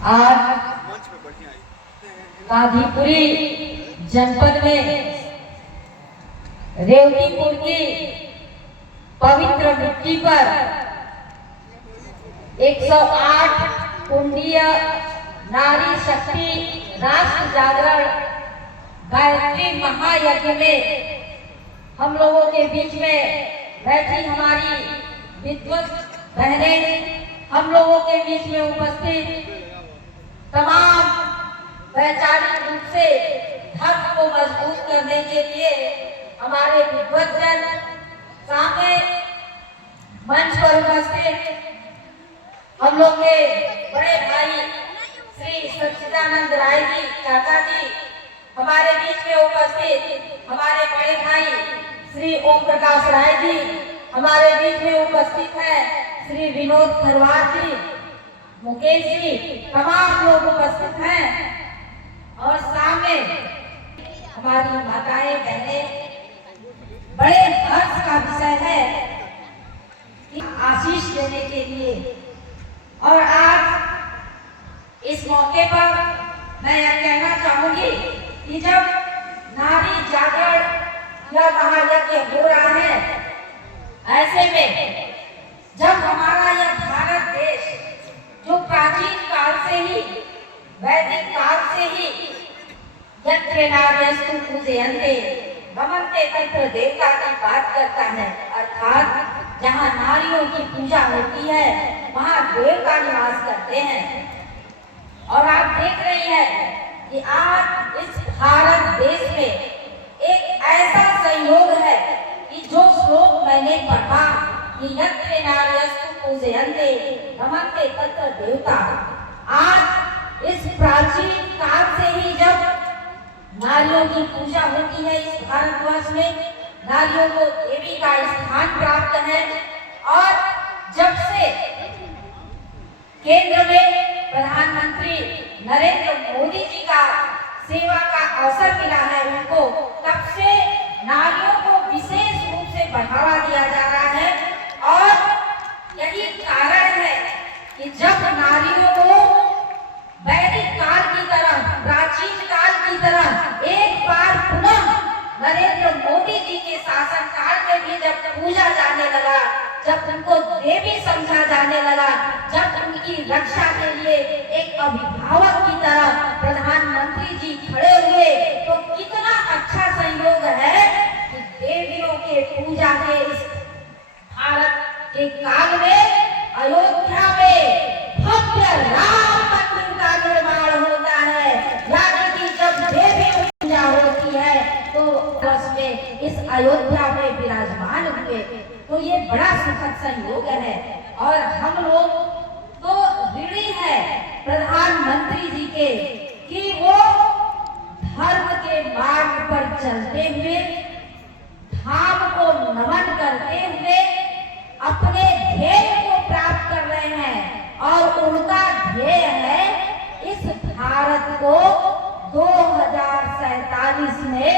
आज गाजीपुरी जनपद में रेवतीपुर की पवित्र मिट्टी पर 108 कुंडीय नारी शक्ति राष्ट्र जागरण गायत्री महायज्ञ में हम लोगों के बीच में बैठी हमारी विद्वत बहनें, हम लोगों के बीच में उपस्थित तमाम वैचारिक रूप से धर्म को मजबूत करने के लिए हमारे विद्वतजन सामने मंच पर उपस्थित हम लोग के बड़े भाई श्री सच्चिदानंद राय जी चाचा जी, हमारे बीच में उपस्थित हमारे बड़े भाई श्री ओम प्रकाश राय जी, हमारे बीच में उपस्थित है श्री विनोद खरवार जी, मुकेश जी, तमाम लोग उपस्थित हैं। और सामने हमारी माताएं बहनें, बड़े हर्ष का विषय है कि आशीष देने के लिए। और आज इस मौके पर मैं यह कहना चाहूंगी कि जब नारी जागरण या महायज्ञ हो रहा है, ऐसे में जब हमारा यह भारत देश जो प्राचीन काल से ही, वैदिक काल से ही यत्र नार्यस्तु पूजयन्ते रमन्ते तत्र देवता की बात करता है, अर्थात जहाँ नारियों की पूजा होती है वहाँ देवता निवास करते हैं। और आप देख रही हैं कि आज इस भारत देश में एक ऐसा संयोग है कि जो श्लोक मैंने पढ़ा कि यत्र नार्यस्तु पूजयन्ते रमन्ते तत्र देवता, आज इस प्राचीन काल से ही जब नारियों की पूजा होती है इस भारतवर्ष में, नारियों को देवी का स्थान प्राप्त है। और जब से केंद्र में प्रधानमंत्री नरेंद्र मोदी जी का सेवा का अवसर मिला है उनको, तब से नारियों को विशेष रूप से बढ़ावा दिया जा रहा है। और यही कारण है कि जब नारियों को वैदिक काल की तरह, प्राचीन काल की तरह एक बार पुनः नरेंद्र मोदी जी के शासन काल में भी जब पूजा जाने लगा, जब उनको देवी समझा जाने लगा, जब उनकी रक्षा के लिए एक अभिभावक की तरह प्रधानमंत्री जी खड़े हुए, तो कितना अच्छा संयोग है कि देवियों के पूजा के इस भारत के काल में अयोध्या में भव्य राम मंदिर का निर्माण होता है। यानी कि जब देवी पूजा होती है तो उसमें इस अयोध्या में विराजमान हुए, तो ये बड़ा सुखद संयोग है। और हम लोग तो ऋणी है प्रधानमंत्री जी के कि वो धर्म के मार्ग पर चलते हुए, धाम को नमन करते हुए अपने ध्येय को प्राप्त कर रहे हैं। और उनका ध्येय है इस भारत को 2047 में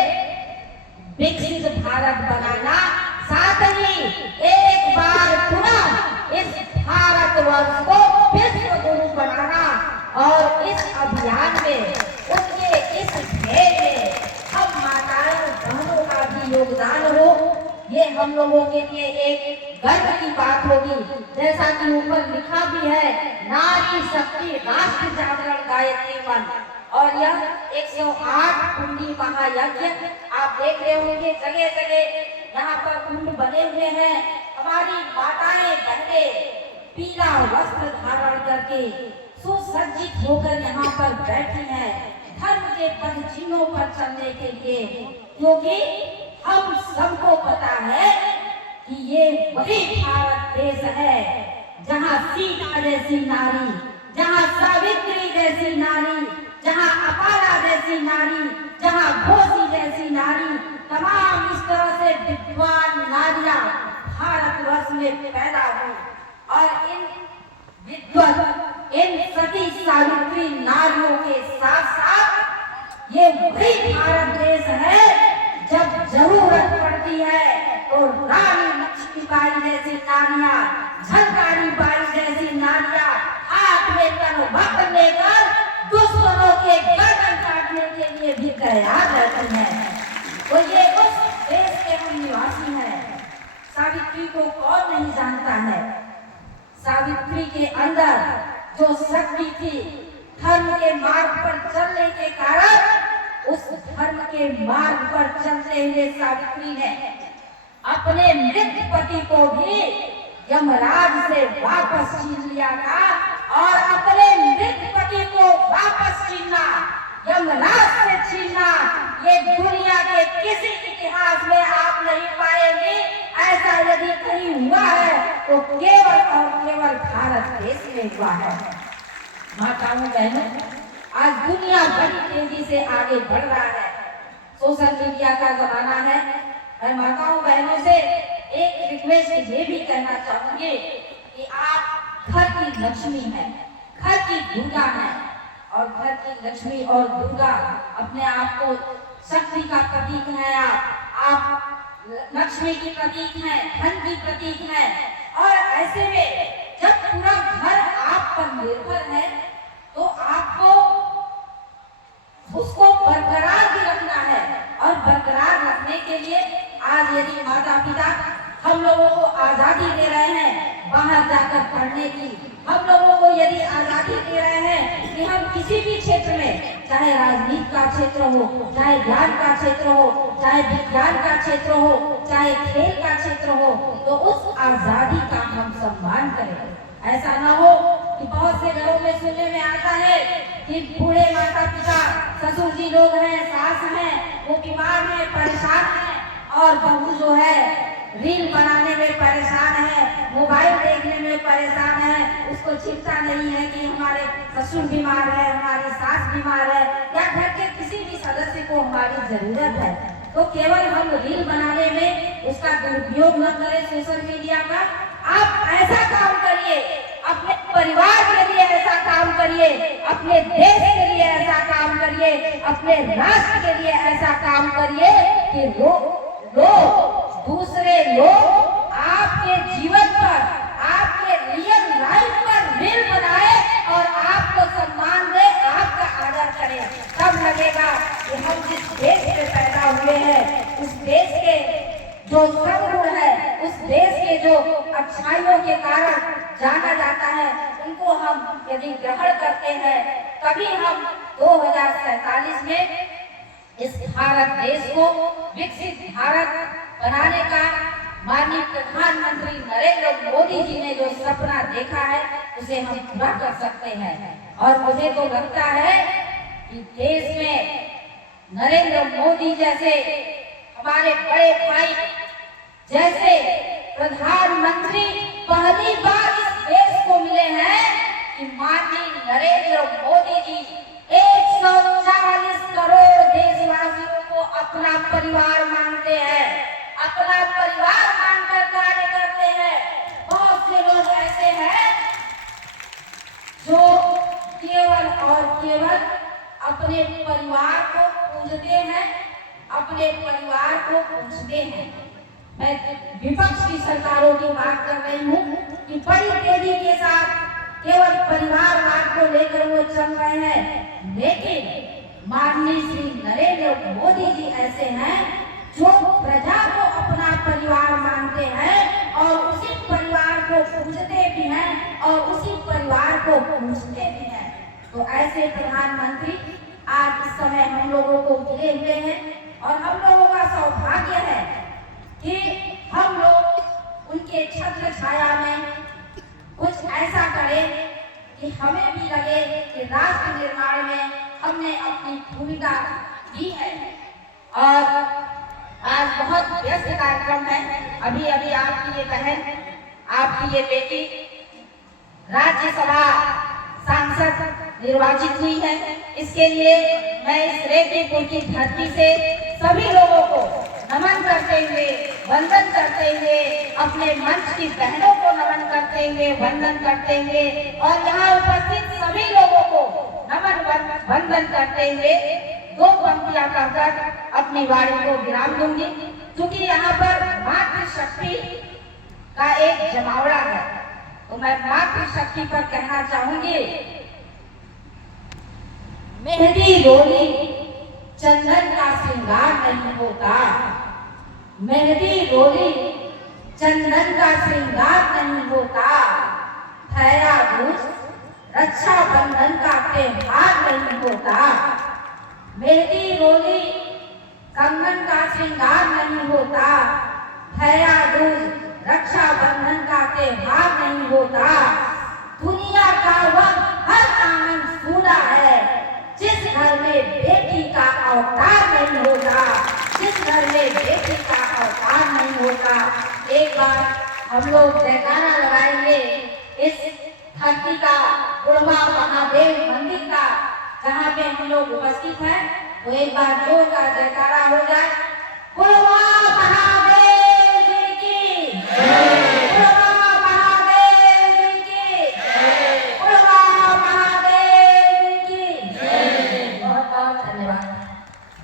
विकसित भारत बनाना, साथ ही एक बार पुनः इस भारतवर्ष को विश्व गुरु बनाना। और इस अभियान में उनके इस ध्येय में हम माताओं बहनों का भी योगदान हो, ये हम लोगों के लिए एक गर्व की बात होगी। जैसा कि ऊपर लिखा भी है, नारी शक्ति राष्ट्र जागरण गायत्री मंत्र, और यह 108 कुंडी महायज्ञ आप देख रहे होंगे, जगह जगह यहाँ पर कुंड बने हुए हैं। हमारी माताएं बहनें पीला वस्त्र धारण करके सुसज्जित होकर यहाँ पर बैठी हैं धर्म के पद चिन्हों पर चलने के लिए, क्योंकि हम सबको पता है कि ये वही भारत देश है जहाँ सीता जैसी नारी, जहाँ सावित्री जैसी नारी, जहाँ अपाला जैसी नारी, जहाँ घोसी जैसी नारी, तमाम इस तरह से विद्वान नारियां भारतवर्ष में पैदा हुई। और इन विद्वत, इन सती सावित्री नारियों के साथ साथ ये वही भारत देश है जब जरूरत पड़ती है तो रानी लक्ष्मीबाई जैसी नारियां, झलकारी बाई जैसी नारियां हाथ में तलवार लेकर भी तैयार रहती हैं। तो ये उस देश के हम निवासी हैं। सावित्री को कौन नहीं जानता है। सावित्री के अंदर जो शक्ति थी, धर्म के मार्ग पर चलने के कारण, उस धर्म के मार्ग पर चलते हुए सावित्री ने अपने मृत पति को भी यमराज से वापस छीन लिया था। और अपने मृत पति को वापस छीनना, यमराज से छीनना, ये दुनिया के किसी इतिहास में आप नहीं पाएंगे। ऐसा यदि कहीं हुआ है तो केवल और केवल भारत देश में हुआ है। माताओं बहनों, आज दुनिया बड़ी तेजी से आगे बढ़ रहा है। सोशल मीडिया का जमाना है। मैं माताओं बहनों से एक रिक्वेस्ट ये भी कहना चाहूंगी कि आप घर की लक्ष्मी है, घर की दुर्गा है। और घर की लक्ष्मी और दुर्गा अपने आप को शक्ति का प्रतीक है। आप लक्ष्मी की प्रतीक हैं, धन की प्रतीक हैं। और ऐसे में जब पूरा घर आप पर निर्भर है तो आपको उसको बरकरार भी रखना है। और बरकरार रखने के लिए आज यदि माता पिता हम लोगों को आजादी दे रहे हैं बाहर जाकर पढ़ने की, हम लोगों को यदि आजादी दे रहे हैं कि हम किसी भी क्षेत्र में, चाहे राजनीति का क्षेत्र हो, चाहे ज्ञान का क्षेत्र हो, चाहे विज्ञान का क्षेत्र हो, चाहे खेल का क्षेत्र हो, तो उस आजादी का हम सम्मान करें। ऐसा ना हो कि बहुत से घरों में सुनने में आता है कि बूढ़े माता पिता, ससुर जी लोग हैं, सास हैं, वो बीमार हैं, परेशान हैं, और बहू जो है रील बनाने में परेशान है, मोबाइल देखने में परेशान है। उसको चिंता नहीं है कि हमारे ससुर बीमार है, हमारी सास बीमार है, या घर के किसी भी सदस्य को हमारी जरूरत है। तो केवल हम रील बनाने में उसका दुरुपयोग न करें सोशल मीडिया का। आप ऐसा काम करिए, अपने परिवार के लिए ऐसा काम करिए, अपने देश के लिए ऐसा काम करिए, अपने राष्ट्र के लिए ऐसा काम करिए कि दूसरे लोग आपके जीवन पर, आपके रियल लाइफ पर रील बनाए और आपको सम्मान दे, आपका आदर करें। तब लगेगा कि हम जिस देश में पैदा हुए हैं, उस देश के जो सद्गुण है, उस देश के जो अच्छाइयों के कारण जाना जाता है, उनको हम यदि ग्रहण करते हैं, तभी हम 2047 में इस भारत देश को विकसित भारत बनाने का माननीय प्रधानमंत्री नरेंद्र मोदी जी ने जो सपना देखा है, उसे हम पूरा कर सकते हैं। और मुझे तो लगता है कि देश में नरेंद्र मोदी जैसे, हमारे बड़े भाई जैसे प्रधानमंत्री पहली बार इस देश को मिले हैं कि माननीय नरेंद्र मोदी जी 140 करोड़ देशवासियों को अपना परिवार मानते हैं, अपना परिवार मानकर कार्य करते हैं। बहुत से लोग ऐसे हैं जो केवल और केवल अपने परिवार को पूजते हैं, अपने परिवार को पूछते हैं। मैं विपक्ष की सरकारों की बात कर रही हूँ कि बड़ी तेजी के साथ केवल परिवारवाद को लेकर वो चल रहे हैं, लेकिन माननीय श्री नरेंद्र मोदी जी ऐसे हैं जो प्रजा को अपना परिवार मानते हैं और उसी परिवार को पूजते भी हैं और उसी परिवार को पूजते भी हैं। तो ऐसे प्रधानमंत्री आज इस समय हम लोगों को मिले हुए हैं और हम लोगों का सौभाग्य है कि हम लोग उनके छत्र छाया में कुछ ऐसा करें कि हमें भी लगे कि राष्ट्र निर्माण में हमने अपनी भूमिका दी है। और आज बहुत व्यस्त कार्यक्रम है। अभी अभी आपकी ये बहन, आपकी ये बेटी राज्यसभा सांसद निर्वाचित हुई है। इसके लिए मैं इस रेतीपुर की धरती से सभी लोगों को नमन करते हुए, वंदन करते हुए, अपने मंच की बहनों को नमन करते हुए, वंदन करते हुए और यहाँ उपस्थित सभी लोगों को नमन वंदन करते हुए दो पंक्तियां कहकर अपनी वाणी को विराम दूंगी। क्योंकि यहाँ पर मातृशक्ति का एक जमावड़ा है, तो मैं मातृशक्ति पर कहना चाहूंगी, मेहंदी रोली चंदन का श्रृंगार नहीं होता। मेहंदी रोली चंदन का श्रृंगार नहीं होता। भैया दूज रक्षा बंधन का त्योहार नहीं होता। मेहंदी रोली कंगन का श्रृंगार नहीं होता। भैया दूज रक्षा बंधन का त्योहार नहीं होता। दुनिया का वह हर आंगन सूना है जिस घर में बेटी का अवतार नहीं होता। जिस घर में बेटी का अवतार नहीं होता। एक बार हम लोग जयकारा लगाएंगे इस धरती का, बुढ़वा महादेव मंदिर का, जहाँ पे हम लोग उपस्थित हैं। तो एक बार जोर का जयकारा हो जाए। बुढ़वा महादेव जी की